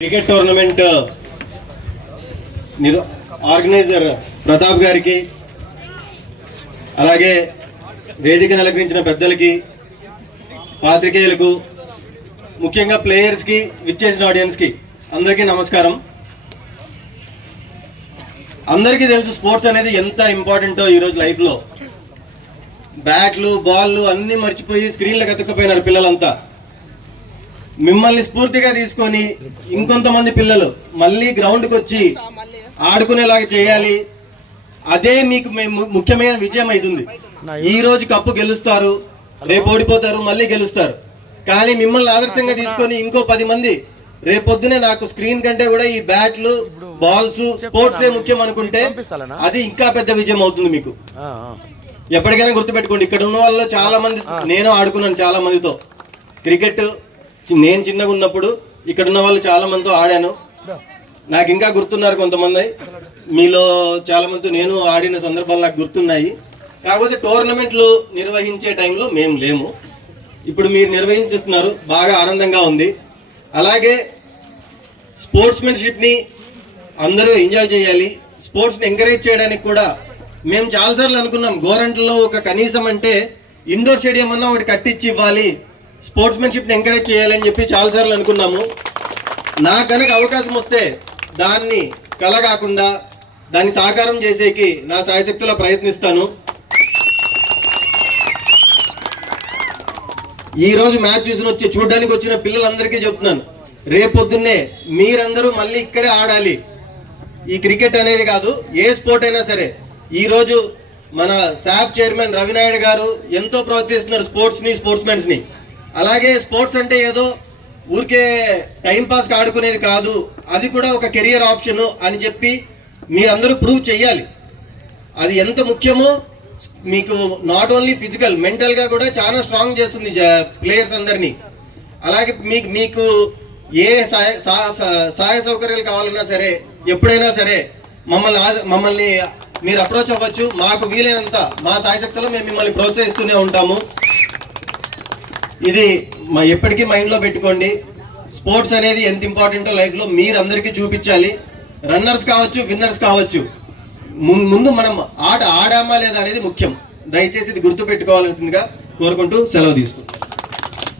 Cricket tournament organiser Pratap గారికి, అలాగే వేదికను అలంకరించిన పెద్దలకి, పాత్రికేయులకు, ముఖ్యంగా ప్లేయర్స్కి, విచ్చేసిన ఆడియన్స్కి అందరికీ నమస్కారం. అందరికీ తెలుసు స్పోర్ట్స్ అనేది ఎంత ఇంపార్టెంటో ఈరోజు లైఫ్లో. బ్యాట్లు, బాళ్ళు అన్నీ మర్చిపోయి స్క్రీన్లకు అతుక్కుపోయినారు పిల్లలంతా. మిమ్మల్ని స్ఫూర్తిగా తీసుకొని ఇంకొంతమంది పిల్లలు మళ్ళీ గ్రౌండ్కి వచ్చి ఆడుకునేలాగా చేయాలి. అదే మీకు ముఖ్యమైన విజయం అవుతుంది. ఈ రోజు కప్పు గెలుస్తారు, రేపు ఓడిపోతారు, మళ్ళీ గెలుస్తారు. కానీ మిమ్మల్ని ఆదర్శంగా తీసుకొని ఇంకో 10 మంది రేపొద్దునే నాకు స్క్రీన్ కంటే కూడా ఈ బ్యాట్లు, బాల్స్, స్పోర్ట్సే ముఖ్యం అనుకుంటే అది ఇంకా పెద్ద విజయం అవుతుంది మీకు. ఎప్పటికైనా గుర్తుపెట్టుకోండి, ఇక్కడ ఉన్న వాళ్ళు చాలా మంది, నేను ఆడుకున్నాను చాలా మందితో క్రికెట్. నేను చిన్నగా ఉన్నప్పుడు ఇక్కడ ఉన్న వాళ్ళు చాలా మందితో ఆడాను. నాకు ఇంకా గుర్తున్నారు కొంతమంది, మీలో చాలా మందితో నేను ఆడిన సందర్భాలు నాకు గుర్తున్నాయి. కాకపోతే టోర్నమెంట్లు నిర్వహించే టైంలో మేము లేము. ఇప్పుడు మీరు నిర్వహించేస్తున్నారు, బాగా ఆనందంగా ఉంది. అలాగే స్పోర్ట్స్మెన్షిప్ని అందరూ ఎంజాయ్ చేయాలి. స్పోర్ట్స్ని ఎంకరేజ్ చేయడానికి కూడా మేము చాలాసార్లు అనుకున్నాం, గోరంట్లలో ఒక కనీసం అంటే ఇండోర్ స్టేడియం అన్నా ఒకటి కట్టించి ఇవ్వాలి, స్పోర్ట్స్మెన్షిప్ని ఎంకరేజ్ చేయాలని చెప్పి చాలాసార్లు అనుకున్నాము. నాకు కనుక అవకాశం వస్తే దాన్ని కల కాకుండా దాన్ని సాకారం చేసేకి నా శాయశక్తులా ప్రయత్నిస్తాను. ఈరోజు మ్యాచ్ చూడడానికి వచ్చిన పిల్లలందరికీ చెప్తున్నాను, రేపొద్దున్నే మీరందరూ మళ్ళీ ఇక్కడే ఆడాలి. ఈ క్రికెట్ అనేది కాదు, ఏ స్పోర్ట్ అయినా సరే. ఈరోజు మన శాప్ చైర్మన్ రవినాయుడు గారు ఎంతో ప్రోత్సహిస్తున్నారు స్పోర్ట్స్ని, స్పోర్ట్స్మెన్స్ని. అలాగే స్పోర్ట్స్ అంటే ఏదో ఊరికే టైంపాస్కి ఆడుకునేది కాదు, అది కూడా ఒక కెరియర్ ఆప్షన్ అని చెప్పి మీరందరూ ప్రూవ్ చేయాలి. అది ఎంత ముఖ్యమో మీకు నాట్ ఓన్లీ ఫిజికల్, మెంటల్గా కూడా చాలా స్ట్రాంగ్ చేస్తుంది ప్లేయర్స్ అందరినీ. అలాగే మీకు ఏ సహాయ సౌకర్యాలు కావాలన్నా సరే, ఎప్పుడైనా సరే మమ్మల్ని మీరు అప్రోచ్ అవ్వచ్చు. మాకు వీలైనంత మా సాయశక్తిలో మేము మిమ్మల్ని ప్రోత్సహిస్తూనే ఉంటాము. ఇది ఎప్పటికీ మైండ్లో పెట్టుకోండి. స్పోర్ట్స్ అనేది ఎంత ఇంపార్టెంటో లైఫ్లో మీరు అందరికీ చూపించాలి. రన్నర్స్ కావచ్చు, విన్నర్స్ కావచ్చు, ముందు మనం ఆడామా లేదా అనేది ముఖ్యం. దయచేసి ఇది గుర్తు పెట్టుకోవాల్సిందిగా కోరుకుంటూ సెలవు తీసుకుంటాం.